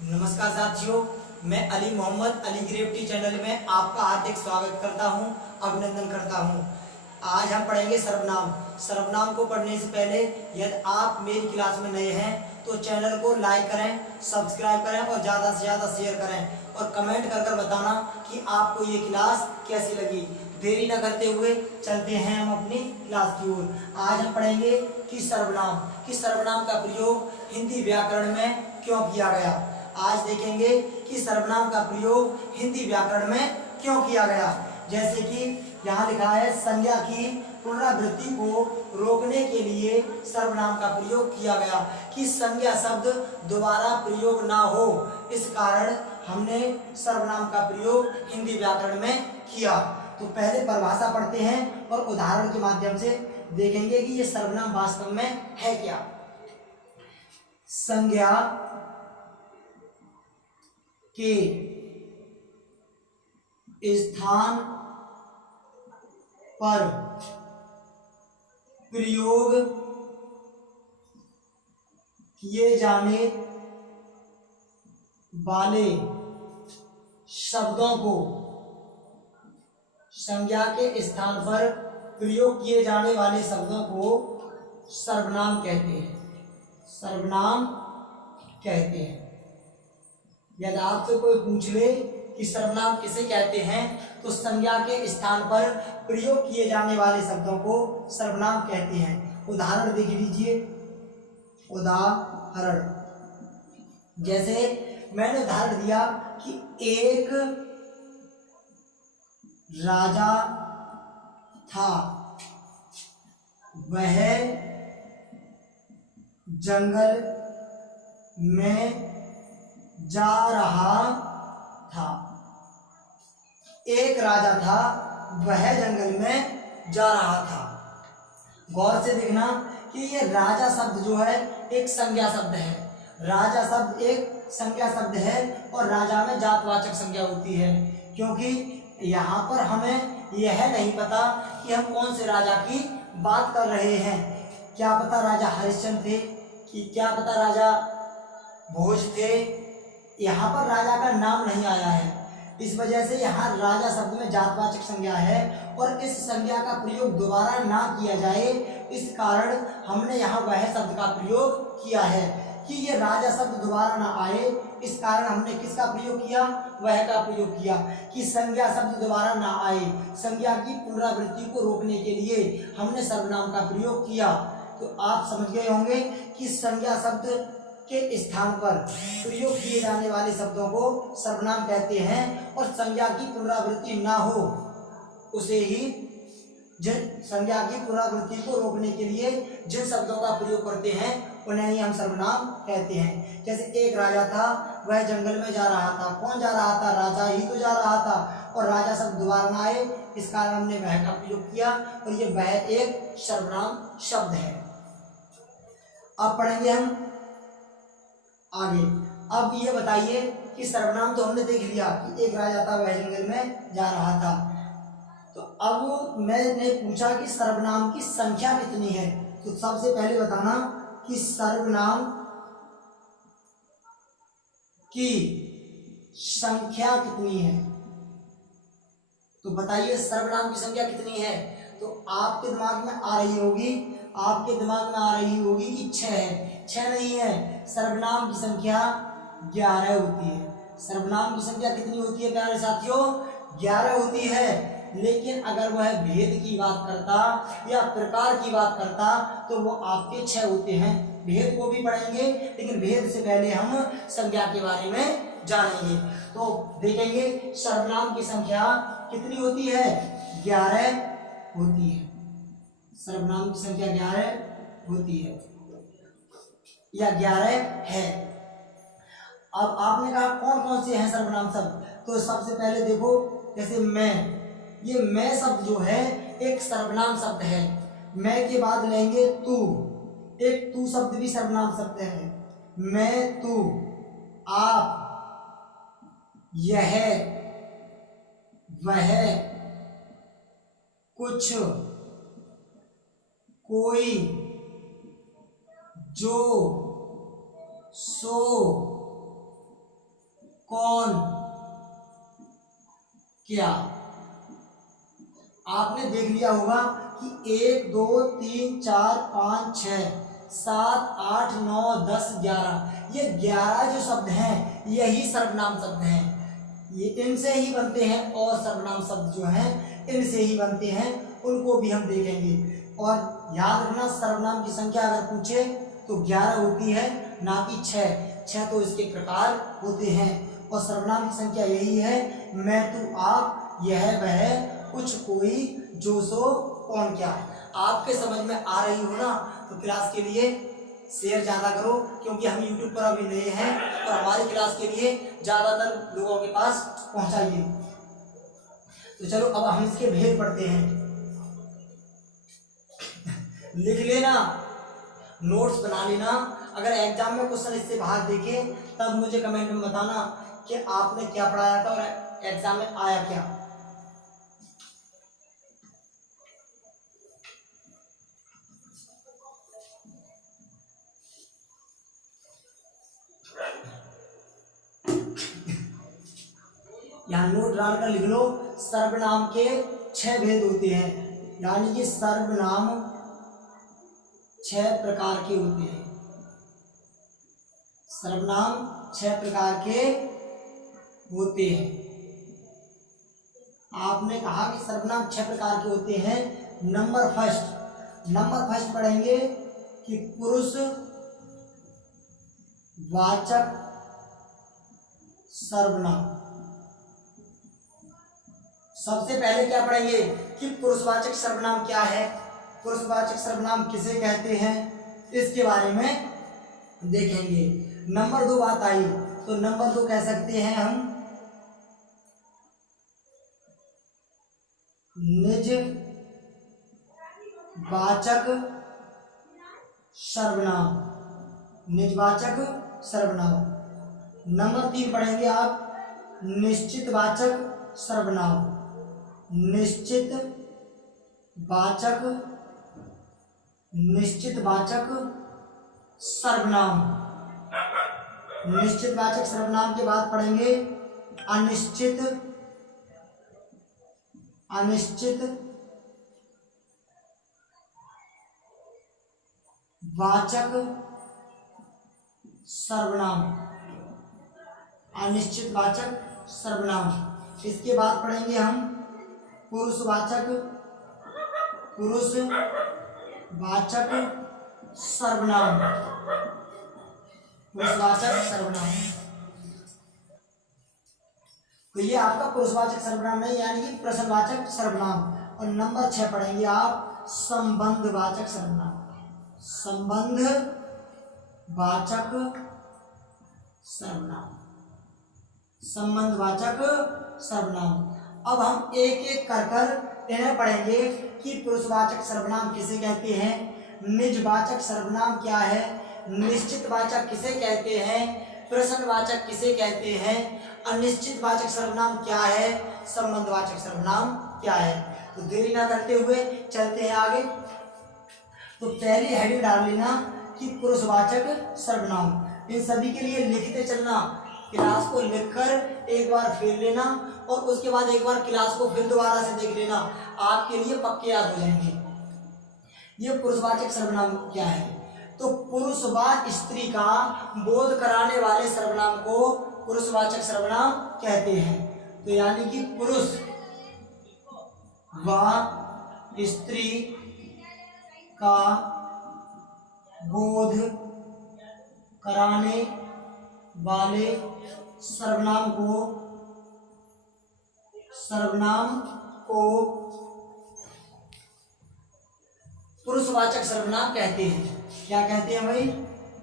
नमस्कार साथियों, मैं अली मोहम्मद अली ग्रेविटी चैनल में आपका हार्दिक स्वागत करता हूं, अभिनंदन करता हूं। आज हम पढ़ेंगे सर्वनाम। सर्वनाम को पढ़ने से पहले यदि आप मेरी क्लास में नए हैं तो चैनल को लाइक करें, सब्सक्राइब करें और ज़्यादा से ज़्यादा शेयर करें और कमेंट कर बताना कि आपको ये क्लास कैसी लगी। देरी न करते हुए चलते हैं हम अपनी क्लास की ओर। आज हम पढ़ेंगे कि सर्वनाम का प्रयोग हिंदी व्याकरण में क्यों किया गया। आज देखेंगे कि सर्वनाम का प्रयोग हिंदी व्याकरण में क्यों किया गया। जैसे कि यहाँ लिखा है, संज्ञा की पुनरावृत्ति को रोकने के लिए सर्वनाम का प्रयोग किया गया कि संज्ञा शब्द दोबारा प्रयोग ना हो, इस कारण हमने सर्वनाम का प्रयोग हिंदी व्याकरण में किया। तो पहले परिभाषा पढ़ते हैं और उदाहरण के माध्यम से देखेंगे कि ये सर्वनाम वास्तव में है क्या। संज्ञा के स्थान पर प्रयोग किए जाने वाले शब्दों को, संज्ञा के स्थान पर प्रयोग किए जाने वाले शब्दों को सर्वनाम कहते हैं। सर्वनाम कहते हैं। यदि आपसे कोई पूछ ले कि सर्वनाम किसे कहते हैं तो संज्ञा के स्थान पर प्रयोग किए जाने वाले शब्दों को सर्वनाम कहते हैं। उदाहरण देख लीजिए। उदाहरण जैसे मैंने उदाहरण दिया कि एक राजा था, वह जंगल में जा रहा था। एक राजा था, वह जंगल में जा रहा था। गौर से देखना कि ये राजा शब्द जो है एक संज्ञा शब्द है। राजा शब्द एक संज्ञा शब्द है और राजा में जातवाचक संज्ञा होती है, क्योंकि यहाँ पर हमें यह नहीं पता कि हम कौन से राजा की बात कर रहे हैं। क्या पता राजा हरिश्चंद्र थे, कि क्या पता राजा भोज थे। यहाँ पर राजा का नाम नहीं आया है, इस वजह से यहाँ राजा शब्द में जातवाचक संज्ञा है और इस संज्ञा का प्रयोग दोबारा ना किया जाए, इस कारण हमने यहाँ वह शब्द का प्रयोग किया है कि ये राजा शब्द दोबारा ना आए। इस कारण हमने किसका प्रयोग किया, वह का प्रयोग किया कि संज्ञा शब्द दोबारा ना आए। संज्ञा की पुनरावृत्ति को रोकने के लिए हमने सर्वनाम का प्रयोग किया। तो आप समझ गए होंगे कि संज्ञा शब्द के स्थान पर प्रयोग किए जाने वाले शब्दों को सर्वनाम कहते हैं और संज्ञा की पुनरावृत्ति ना हो उसे ही, जिन संज्ञा की पुनरावृत्ति को रोकने के लिए जिन शब्दों का प्रयोग करते हैं उन्हें ही हम सर्वनाम कहते हैं। जैसे एक राजा था, वह जंगल में जा रहा था। कौन जा रहा था? राजा ही तो जा रहा था और राजा शब्द दोबारा ना आए, इस कारण हमने वह का प्रयोग किया और ये वह एक सर्वनाम शब्द है। अब पढ़ेंगे हम आगे। अब ये बताइए कि सर्वनाम तो हमने देख लिया कि एक राजा था, वह जंगल में जा रहा था। तो अब मैंने पूछा कि सर्वनाम की संख्या कितनी है। तो सबसे पहले बताना कि सर्वनाम की संख्या कितनी है। तो बताइए सर्वनाम की संख्या कितनी है। तो आपके दिमाग में आ रही होगी, आपके दिमाग में आ रही होगी कि 6 है। 6 नहीं है, सर्वनाम की संख्या 11 होती है। सर्वनाम की संख्या कितनी होती है प्यारे साथियों? 11 होती है। लेकिन अगर वह भेद की बात करता या प्रकार की बात करता तो वो आपके 6 होते हैं। भेद को भी पढ़ेंगे, लेकिन भेद से पहले हम संज्ञा के बारे में जानेंगे। तो देखेंगे सर्वनाम की संख्या कितनी होती है? 11 होती है। सर्वनाम की संख्या 11 होती है या 11 है। अब आपने कहा कौन कौन से हैं सर्वनाम शब्द। तो सबसे पहले देखो, जैसे मैं, ये मैं शब्द जो है एक सर्वनाम शब्द है। मैं के बाद लेंगे तू, एक तू शब्द भी सर्वनाम शब्द है। मैं, तू, आप, यह, वह, कुछ, कोई, जो, सो, कौन, क्या। आपने देख लिया होगा कि 1 2 3 4 5 6 7 8 9 10 11, ये 11 जो शब्द हैं यही सर्वनाम शब्द हैं। ये इनसे ही बनते हैं और सर्वनाम शब्द जो हैं इनसे ही बनते हैं, उनको भी हम देखेंगे। और याद रखना, सर्वनाम की संख्या अगर पूछे तो 11 होती है, ना कि 6 तो इसके प्रकार होते हैं। और सर्वनाम की संख्या यही है, मैं तू आप, यह वह, कुछ कोई, जो सो, कौन क्या। आपके समझ में आ रही हो ना, तो क्लास के लिए शेयर ज़्यादा करो, क्योंकि हम यूट्यूब पर अभी नए हैं और हमारी क्लास के लिए ज़्यादातर लोगों के पास पहुंचाइए। तो चलो अब हम इसके भेद पढ़ते हैं। लिख लेना, नोट्स बना लेना। अगर एग्जाम में क्वेश्चन इससे बाहर देखे तब मुझे कमेंट में बताना कि आपने क्या पढ़ाया था और एग्जाम में आया क्या। यहाँ नोट डालकर लिख लो, सर्वनाम के 6 भेद होते हैं, यानी कि सर्वनाम 6 प्रकार के होते हैं। सर्वनाम 6 प्रकार के होते हैं। आपने कहा कि सर्वनाम 6 प्रकार के होते हैं। नंबर फर्स्ट पढ़ेंगे कि पुरुष वाचक सर्वनाम। सबसे पहले क्या पढ़ेंगे कि पुरुषवाचक सर्वनाम क्या है, पुरुषवाचक सर्वनाम किसे कहते हैं, इसके बारे में देखेंगे। नंबर 2 बात आई, तो नंबर 2 कह सकते हैं हम निजवाचक सर्वनाम, निजवाचक सर्वनाम। नंबर 3 पढ़ेंगे आप निश्चितवाचक सर्वनाम, निश्चितवाचक सर्वनाम। निश्चितवाचक सर्वनाम के बाद पढ़ेंगे अनिश्चित वाचक सर्वनाम, अनिश्चितवाचक सर्वनाम। इसके बाद पढ़ेंगे हम पुरुषवाचक सर्वनाम, पुरुषवाचक सर्वनाम। तो ये आपका पुरुषवाचक सर्वनाम नहीं, यानी कि प्रश्नवाचक सर्वनाम। और नंबर 6 पढ़ेंगे आप संबंधवाचक सर्वनाम, संबंधवाचक सर्वनाम, संबंधवाचक सर्वनाम। अब हम एक एक कर इन्हें पढ़ेंगे कि पुरुषवाचक सर्वनाम किसे कहते हैं, निजवाचक सर्वनाम क्या है, निश्चितवाचक किसे कहते हैं, प्रश्नवाचक किसे कहते हैं, अनिश्चितवाचक सर्वनाम क्या है, संबंधवाचक सर्वनाम क्या है। तो देरी ना करते हुए चलते हैं आगे। तो पहली हेडिंग डाल लेना कि पुरुषवाचक सर्वनाम। इन सभी के लिए लिखते चलना, क्लास को लिखकर एक बार फिर लेना और उसके बाद एक बार क्लास को फिर दोबारा से देख लेना, आपके लिए पक्के याद हो जाएंगे। ये पुरुषवाचक सर्वनाम क्या है, तो पुरुष व स्त्री का बोध कराने वाले सर्वनाम को पुरुषवाचक सर्वनाम कहते हैं। तो यानी कि पुरुष व स्त्री का बोध कराने वाले सर्वनाम को पुरुषवाचक सर्वनाम कहते हैं। क्या कहते हैं भाई,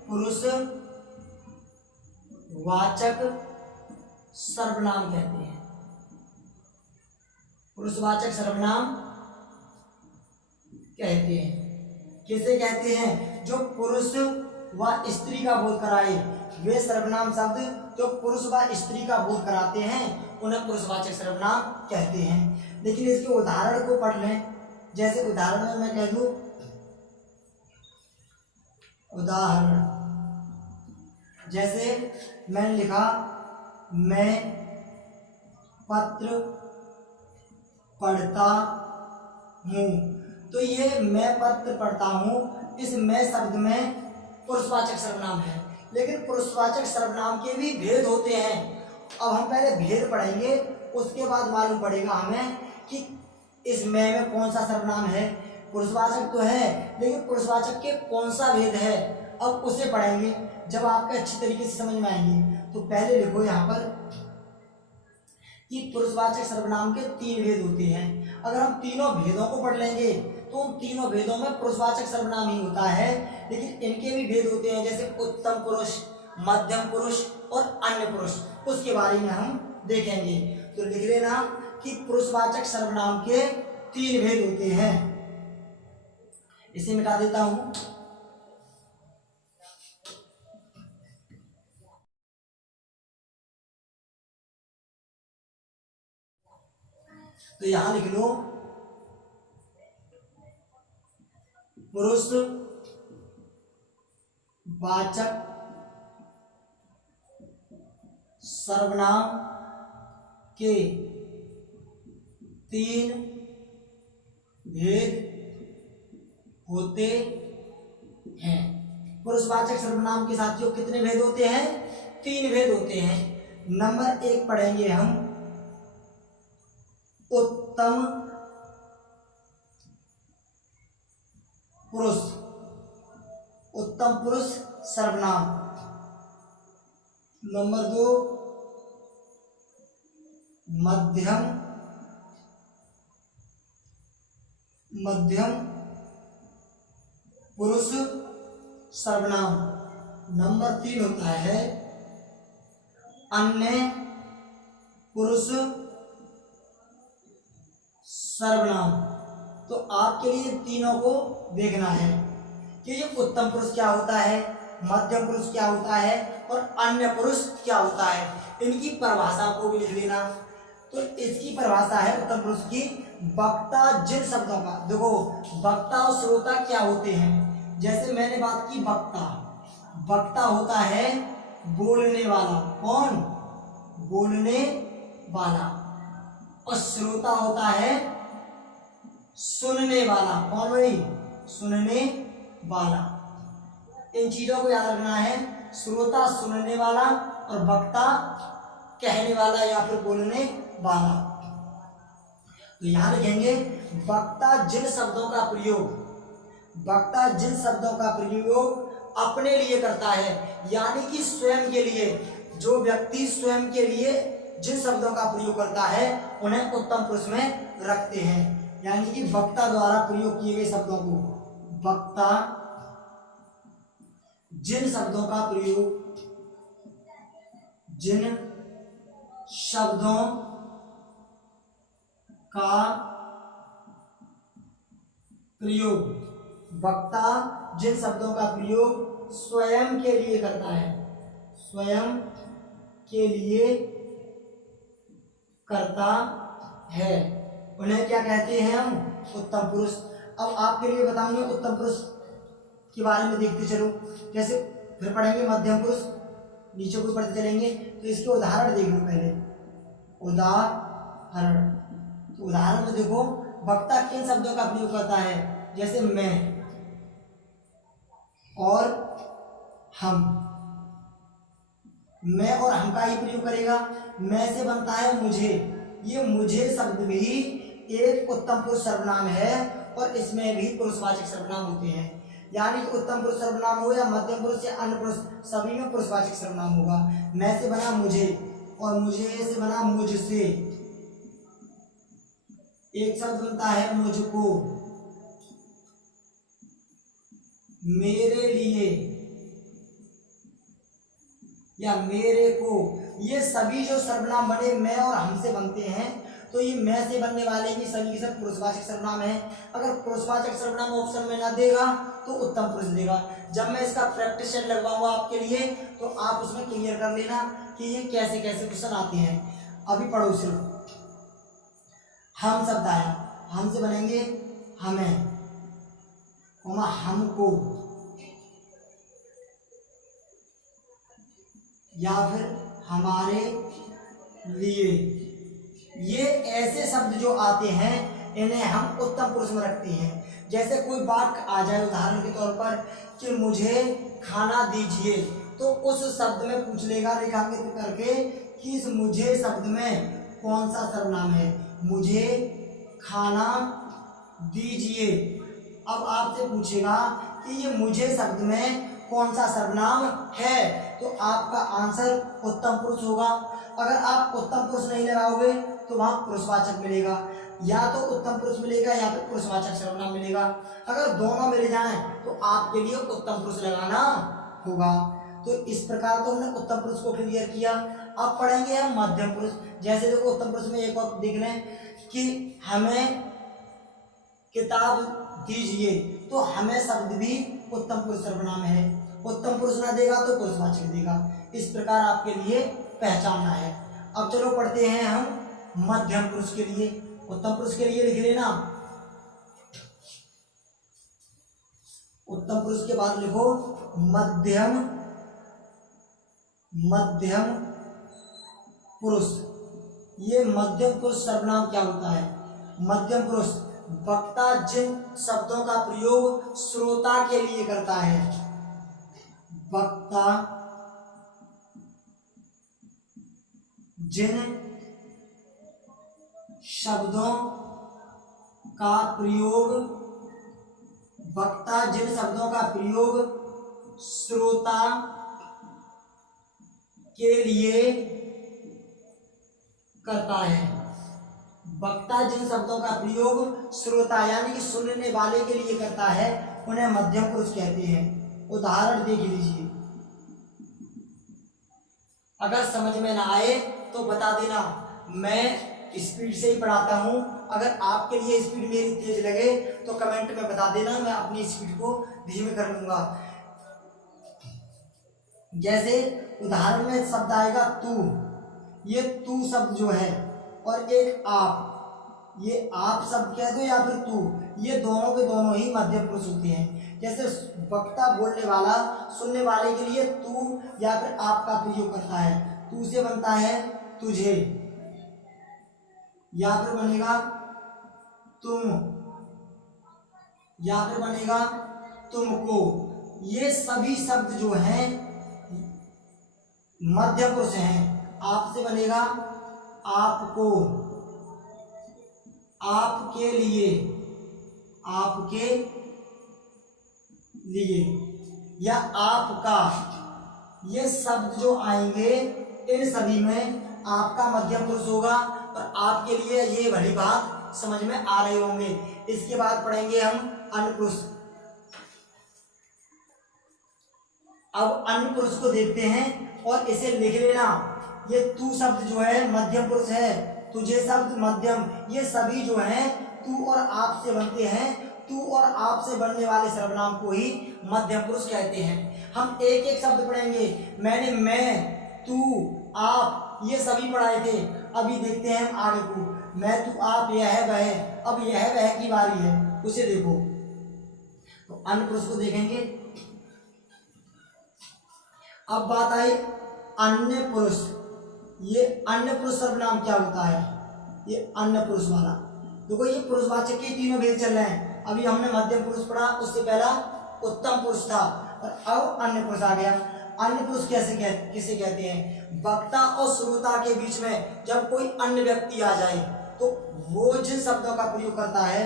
पुरुषवाचक सर्वनाम कहते हैं। पुरुषवाचक सर्वनाम कहते हैं। किसे कहते हैं, जो पुरुष व स्त्री का बोध कराए, वे सर्वनाम शब्द जो पुरुष व स्त्री का बोध कराते हैं उन्हें पुरुषवाचक सर्वनाम कहते हैं। लेकिन इसके उदाहरण को पढ़ लें। जैसे उदाहरण में मैं कह दूं, उदाहरण जैसे मैंने लिखा मैं पत्र पढ़ता हूँ। तो ये मैं पत्र पढ़ता हूँ, इस मैं शब्द में पुरुषवाचक सर्वनाम है, लेकिन पुरुषवाचक सर्वनाम के भी भेद होते हैं। अब हम पहले भेद पढ़ेंगे, उसके बाद मालूम पड़ेगा हमें कि इस मैं में कौन सा सर्वनाम है। पुरुषवाचक तो है, लेकिन पुरुषवाचक के कौन सा भेद है, अब उसे पढ़ेंगे जब आपके अच्छी तरीके से समझ में आएंगे। तो पहले लिखो यहाँ पर कि पुरुषवाचक सर्वनाम के 3 भेद होते हैं। अगर हम तीनों भेदों को पढ़ लेंगे तो उन तीनों भेदों में पुरुषवाचक सर्वनाम ही होता है, लेकिन इनके भी भेद होते हैं, जैसे उत्तम पुरुष, मध्यम पुरुष और अन्य पुरुष। उसके बारे में हम देखेंगे। तो लिख लेना कि पुरुषवाचक सर्वनाम के 3 भेद होते हैं। इसे मिटा देता हूं। तो यहां लिख लो पुरुषवाचक सर्वनाम के 3 भेद होते हैं। पुरुषवाचक सर्वनाम के साथियों कितने भेद होते हैं? 3 भेद होते हैं। नंबर 1 पढ़ेंगे हम उत्तम पुरुष, उत्तम पुरुष सर्वनाम। नंबर 2 मध्यम पुरुष सर्वनाम। नंबर 3 होता है अन्य पुरुष सर्वनाम। तो आपके लिए तीनों को देखना है कि ये उत्तम पुरुष क्या होता है, मध्यम पुरुष क्या होता है और अन्य पुरुष क्या होता है। इनकी परिभाषा को भी लिख लेना। तो इसकी परिभाषा है उत्तम पुरुष की, वक्ता जिन शब्दों का, देखो वक्ता और श्रोता क्या होते हैं। जैसे मैंने बात की वक्ता, वक्ता होता है बोलने वाला। कौन? बोलने वाला। और श्रोता होता है सुनने वाला। कौन भाई? सुनने वाला। इन चीजों को याद रखना है। श्रोता सुनने वाला और वक्ता कहने वाला या फिर बोलने वाला। तो यहां लिखेंगे वक्ता जिन शब्दों का प्रयोग, वक्ता जिन शब्दों का प्रयोग अपने लिए करता है, यानी कि स्वयं के लिए, जो व्यक्ति स्वयं के लिए जिन शब्दों का प्रयोग करता है उन्हें उत्तम पुरुष में रखते हैं। यानी कि वक्ता द्वारा प्रयोग किए गए शब्दों को, वक्ता जिन शब्दों का प्रयोग, जिन शब्दों का प्रयोग, वक्ता जिन शब्दों का प्रयोग स्वयं के लिए करता है, स्वयं के लिए करता है, उन्हें क्या कहते हैं हम? उत्तम पुरुष। अब आपके लिए बताऊंगा उत्तम पुरुष के बारे में देखते चलो। जैसे फिर पढ़ेंगे मध्यम पुरुष, नीचे को पढ़ते चलेंगे। तो इसके उदाहरण देख लो पहले। उदाहरण, तो उदाहरण में देखो वक्ता किन शब्दों का प्रयोग करता है, जैसे मैं और हम। मैं और हम का ही प्रयोग करेगा। मैं से बनता है मुझे, ये मुझे शब्द भी एक उत्तम पुरुष सर्वनाम है और इसमें भी पुरुषवाचक सर्वनाम होते हैं। यानी कि उत्तम पुरुष सर्वनाम हो या मध्यम पुरुष या अन्य पुरुष, सभी में पुरुषवाचक सर्वनाम होगा। मैं से बना मुझे और मुझे से बना मुझसे। एक शब्द बनता है मुझको, मेरे लिए या मेरे को। ये सभी जो सर्वनाम बने मैं और हमसे बनते हैं, तो ये मैं से बनने वाले भी सभी के सब पुरुषवाचक सर्वनाम है। अगर पुरुषवाचक सर्वनाम ऑप्शन में ना देगा तो उत्तम पुरुष देगा। जब मैं इसका प्रैक्टिस सेट लगवाऊंगा आपके लिए तो आप उसमें क्लियर कर लेना कि ये कैसे कैसे क्वेश्चन आते हैं। अभी पढ़ो सिर्फ। हम शब्द आया, हम से बनेंगे हमें, हमको, या फिर हमारे लिए। ये ऐसे शब्द जो आते हैं इन्हें हम उत्तम पुरुष में रखते हैं। जैसे कोई वाक्य आ जाए उदाहरण के तौर पर कि मुझे खाना दीजिए, तो उस शब्द में पूछ लेगा रेखांकित करके कि इस मुझे शब्द में कौन सा सर्वनाम है। मुझे खाना दीजिए। अब आपसे पूछेगा कि ये मुझे शब्द में कौन सा सर्वनाम है, तो आपका आंसर उत्तम पुरुष होगा। अगर आप उत्तम पुरुष नहीं लगाओगे तो वहाँ पुरुषवाचक मिलेगा, या तो उत्तम पुरुष मिलेगा या फिर पुरुषवाचक सर्वनाम मिलेगा। अगर दोनों मिल जाएं तो आपके लिए उत्तम पुरुष लगाना होगा। तो इस प्रकार तो हमने उत्तम पुरुष को क्लियर किया। अब पढ़ेंगे हम मध्यम पुरुष। जैसे देखो उत्तम पुरुष में एक और देख रहे हैं कि हमें किताब दीजिए, तो हमें शब्द भी उत्तम पुरुष सर्वनाम है। उत्तम पुरुष ना देगा तो पुरुषवाचक देगा। इस प्रकार आपके लिए पहचानना है। अब चलो पढ़ते हैं हम मध्यम पुरुष के लिए। उत्तम पुरुष के लिए लिख लेना, उत्तम पुरुष के बाद लिखो मध्यम पुरुष। ये मध्यम पुरुष सर्वनाम क्या होता है? मध्यम पुरुष वक्ता जिन शब्दों का प्रयोग श्रोता के लिए करता है, वक्ता जिन शब्दों का प्रयोग, वक्ता जिन शब्दों का प्रयोग श्रोता के लिए करता है। वक्ता जिन शब्दों का प्रयोग श्रोता यानी कि सुनने वाले के लिए करता है, उन्हें मध्यम पुरुष कहते हैं। उदाहरण देख लीजिए, अगर समझ में ना आए तो बता देना, मैं स्पीड से ही पढ़ाता हूँ। अगर आपके लिए स्पीड मेरी तेज लगे तो कमेंट में बता देना, मैं अपनी स्पीड को धीमे कर लूँगा। जैसे उदाहरण में शब्द आएगा तू, ये तू शब्द जो है, और एक आप, ये आप शब्द कह दो या फिर तू, ये दोनों के दोनों ही मध्यम पुरुष होते हैं। जैसे वक्ता बोलने वाला सुनने वाले के लिए तू या फिर आप का प्रयोग करता है। तू से बनता है तुझे, या फिर बनेगा तुम, या फिर बनेगा तुमको। ये सभी शब्द जो हैं मध्यम पुरुष हैं। आप से बनेगा आपको, आपके लिए, आपके लिए, या आपका। ये शब्द जो आएंगे इन सभी में आपका मध्यम पुरुष होगा, और आपके लिए ये भली बात समझ में आ रहे होंगे। इसके बाद पढ़ेंगे हम अन्य पुरुष। अब अन्य पुरुष को देखते हैं और इसे लिख लेना। ये तू शब्द जो है मध्यम पुरुष है, तुझे शब्द मध्यम, ये सभी जो हैं तू और आप से बनते हैं। तू और आप से बनने वाले सर्वनाम को ही मध्यम पुरुष कहते हैं। हम एक एक शब्द पढ़ेंगे। मैंने मैं, तू, आप ये सभी पढ़ाए थे। अभी देखते हैं हम आगे को। मैं, तू, आप, यह, वह। अब यह वह की बारी है, उसे देखो। तो अन्य पुरुष को देखेंगे। अब बात आई अन्य पुरुष। ये अन्य पुरुष सर्वनाम क्या होता है? ये अन्य पुरुष वाला देखो, ये पुरुषवाचक के तीनों भेद चल रहे हैं। अभी हमने मध्यम पुरुष पढ़ा, उससे पहला उत्तम पुरुष था, और अब अन्य पुरुष आ गया। अन्य पुरुष किसे कहते हैं? वक्ता और श्रोता के बीच में जब कोई अन्य व्यक्ति आ जाए तो वो जिन शब्दों का प्रयोग करता है,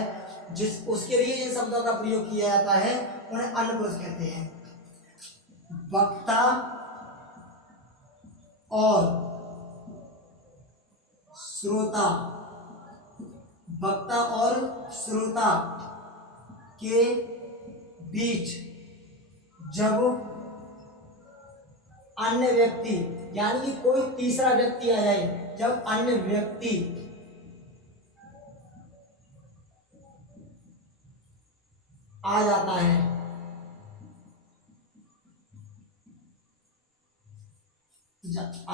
जिस उसके लिए जिन शब्दों का प्रयोग किया जाता है, उन्हें अन्य पुरुष कहते हैं। वक्ता और श्रोता, वक्ता और श्रोता के बीच जब अन्य व्यक्ति यानी कि कोई तीसरा व्यक्ति आ जाए, जब अन्य व्यक्ति आ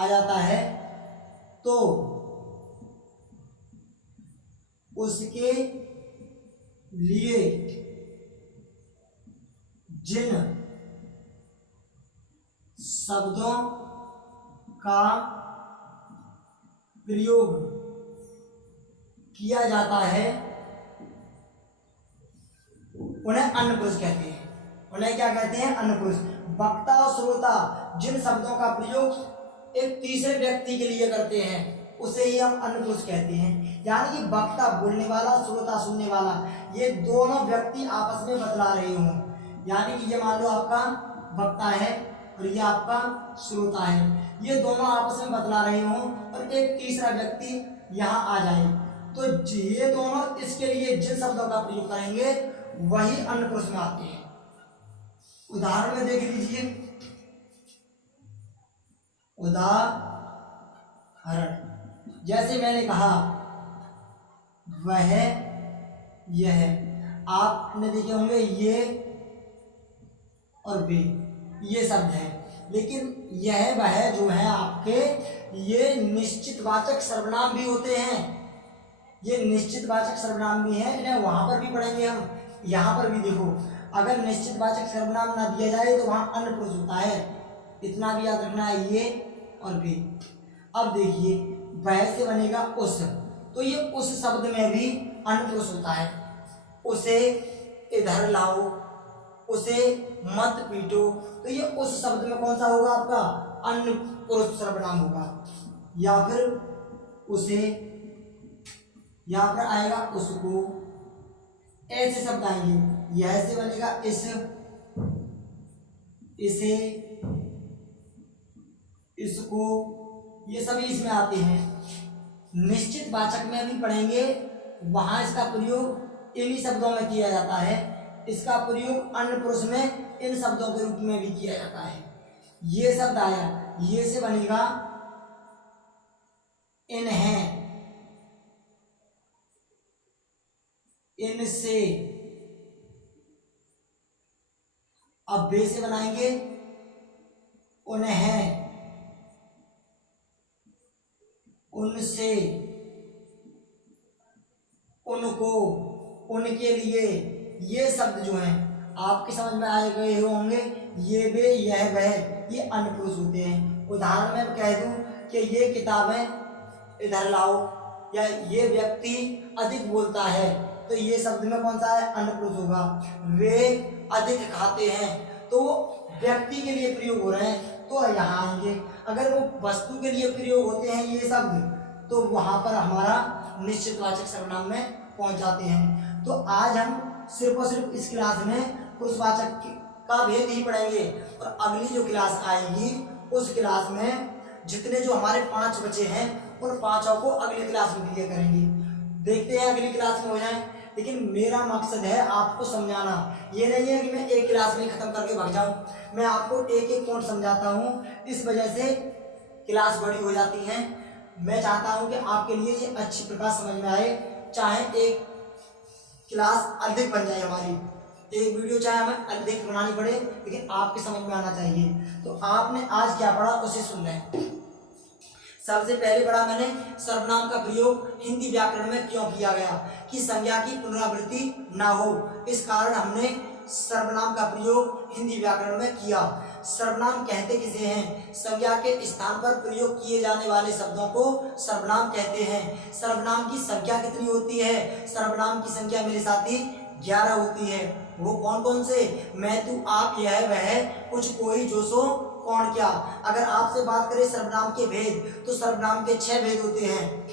जाता है, तो उसके लिए जिन शब्दों का प्रयोग किया जाता है उन्हें अन्य पुरुष कहते हैं। उन्हें क्या कहते हैं? अन्य पुरुष। वक्ता और श्रोता जिन शब्दों का प्रयोग एक तीसरे व्यक्ति के लिए करते हैं उसे ही हम अन्य पुरुष कहते हैं। यानी कि वक्ता बोलने वाला, श्रोता सुनने वाला, ये दोनों व्यक्ति आपस में बतला रहे हों। यानी कि ये मान लो आपका वक्ता है और ये आपका श्रोता है, ये दोनों आपस में बतला रहे हों और एक तीसरा व्यक्ति यहाँ आ जाए, तो ये दोनों इसके लिए जिन शब्दों का प्रयोग करेंगे वही अन्य पुरुष में आते हैं। उदाहरण में देख लीजिए, उदाहरण जैसे मैंने कहा वह, यह, आपने देखे होंगे ये और वे, ये शब्द है। लेकिन यह वह जो है आपके, ये निश्चितवाचक सर्वनाम भी होते हैं। ये निश्चितवाचक सर्वनाम भी हैं, इन्हें वहां पर भी पढ़ेंगे हम। यहाँ पर भी देखो, अगर निश्चितवाचक सर्वनाम ना दिया जाए तो वहाँ अन्य पुरुष होता है, इतना भी याद रखना है, ये और वे। अब देखिए, वह से बनेगा उस, तो ये उस शब्द में भी अन्य पुरुष होता है। उसे इधर लाओ, उसे मत पीटो, तो ये उस शब्द में कौन सा होगा? आपका अन्य पुरुष सर्वनाम होगा। या फिर उसे, यहाँ पर आएगा उसको, ऐसे शब्द आएंगे। यह से बनेगा इस, इसे, इसको, ये सभी इसमें आते हैं। निश्चित वाचक में भी पढ़ेंगे, वहां इसका प्रयोग इन्हीं शब्दों में किया जाता है। इसका प्रयोग अन्य पुरुष में इन शब्दों के रूप में भी किया जाता है। ये शब्द आया, ये से बनेगा इन्हें, इनसे। अब वे से बनाएंगे उन्हें, उनसे, उनको, उनके लिए। ये शब्द जो हैं आपके समझ में आए गए होंगे। ये वे, यह वह, ये अन्य पुरुष होते हैं। उदाहरण में कह दूं कि ये किताबें इधर लाओ, या ये व्यक्ति अधिक बोलता है, तो ये शब्द में कौन सा है? अन्य पुरुष होगा। वे अधिक खाते हैं, तो व्यक्ति के लिए प्रयोग हो रहे हैं, तो यहाँ आएंगे। अगर वो वस्तु के लिए प्रयोग होते हैं ये शब्द, तो वहां पर हमारा निश्चितवाचक सर्वनाम में पहुंच जाते हैं। तो आज हम सिर्फ और सिर्फ इस क्लास में पुरुषवाचक का भेद ही पढ़ेंगे, और अगली जो क्लास आएगी उस क्लास में जितने जो हमारे 5 बचे हैं उन 5 को अगली क्लास में क्लियर करेंगे। देखते हैं अगली क्लास में हो जाए। लेकिन मेरा मकसद है आपको समझाना, ये नहीं है कि मैं एक क्लास में खत्म करके भाग जाऊं। मैं आपको एक एक पॉइंट समझाता हूं, इस वजह से क्लास बड़ी हो जाती है। मैं चाहता हूं कि आपके लिए ये अच्छी प्रकार समझ में आए, चाहे एक क्लास अधिक बन जाए हमारी, एक वीडियो चाहे हमें अधिक बनानी पड़े, लेकिन आपके समझ में आना चाहिए। तो आपने आज क्या पढ़ा उसे सुन लें। सबसे पहले पढ़ा मैंने सर्वनाम का प्रयोग हिंदी व्याकरण में क्यों किया गया, कि संज्ञा की पुनरावृत्ति ना हो, इस कारण हमने सर्वनाम का प्रयोग हिंदी व्याकरण में किया। सर्वनाम कहते किसे हैं? संज्ञा के स्थान पर प्रयोग किए जाने वाले शब्दों को सर्वनाम कहते हैं। सर्वनाम की संख्या कितनी होती है? सर्वनाम की संख्या मेरे साथी 11 होती है। वो कौन कौन से? मैं, तू, आप, यह, वह, कुछ, कोई, जो, सो, कौन, क्या। अगर आपसे बात करें सर्वनाम के भेद, तो सर्वनाम के 6 भेद होते हैं।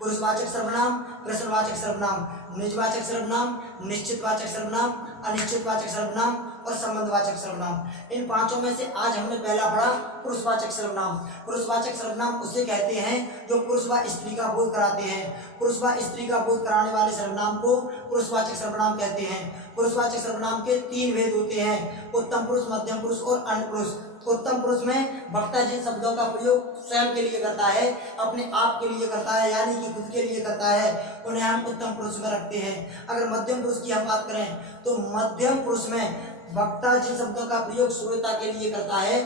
पुरुषवाचक सर्वनाम, प्रश्नवाचक सर्वनाम, निजवाचक सर्वनाम, निश्चितवाचक सर्वनाम, अनिश्चितवाचक सर्वनाम और संबंधवाचक सर्वनाम। इन 5 में से आज हमने पहला पढ़ा पुरुषवाचक सर्वनाम। पुरुषवाचक सर्वनाम उसे कहते हैं जो पुरुष व स्त्री का बोध कराते हैं। पुरुष व स्त्री का बोध कराने वाले सर्वनाम को पुरुषवाचक सर्वनाम कहते हैं। पुरुषवाचक सर्वनाम के 3 भेद होते हैं, उत्तम पुरुष, मध्यम पुरुष और अन्य पुरुष। उत्तम पुरुष में वक्ता जिन शब्दों का प्रयोग स्वयं के लिए करता है, अपने आप के लिए करता है, यानी कि खुद के लिए करता है, उन्हें हम उत्तम पुरुष में रखते हैं। अगर मध्यम पुरुष की हम बात करें, तो मध्यम पुरुष में वक्ता जिन शब्दों का प्रयोग श्रोता के लिए करता है,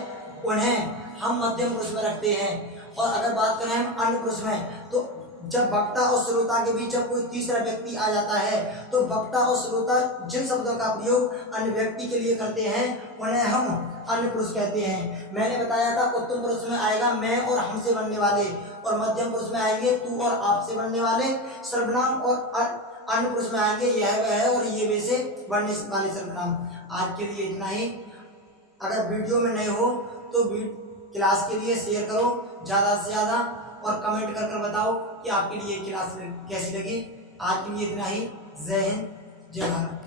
उन्हें हम मध्यम पुरुष में रखते हैं। और अगर बात करें हम अन्य पुरुष में, तो जब वक्ता और श्रोता के बीच जब कोई तीसरा व्यक्ति आ जाता है, तो वक्ता और श्रोता जिन शब्दों का प्रयोग अन्य व्यक्ति के लिए करते हैं, उन्हें हम अन्य पुरुष कहते हैं। मैंने बताया था उत्तम पुरुष में आएगा मैं और हमसे बनने वाले, और मध्यम पुरुष में आएंगे तू और आपसे बनने वाले सर्वनाम, और अन्य पुरुष में आएंगे यह वह है और ये वे से बनने वाले सर्वनाम। आज के लिए इतना ही। अगर वीडियो में नए हो तो क्लास के लिए शेयर करो ज़्यादा से ज़्यादा, और कमेंट कर कर बताओ कि आपके लिए क्लास कैसी लगी। आज के लिए इतना ही। जय हिंद, जय भारत।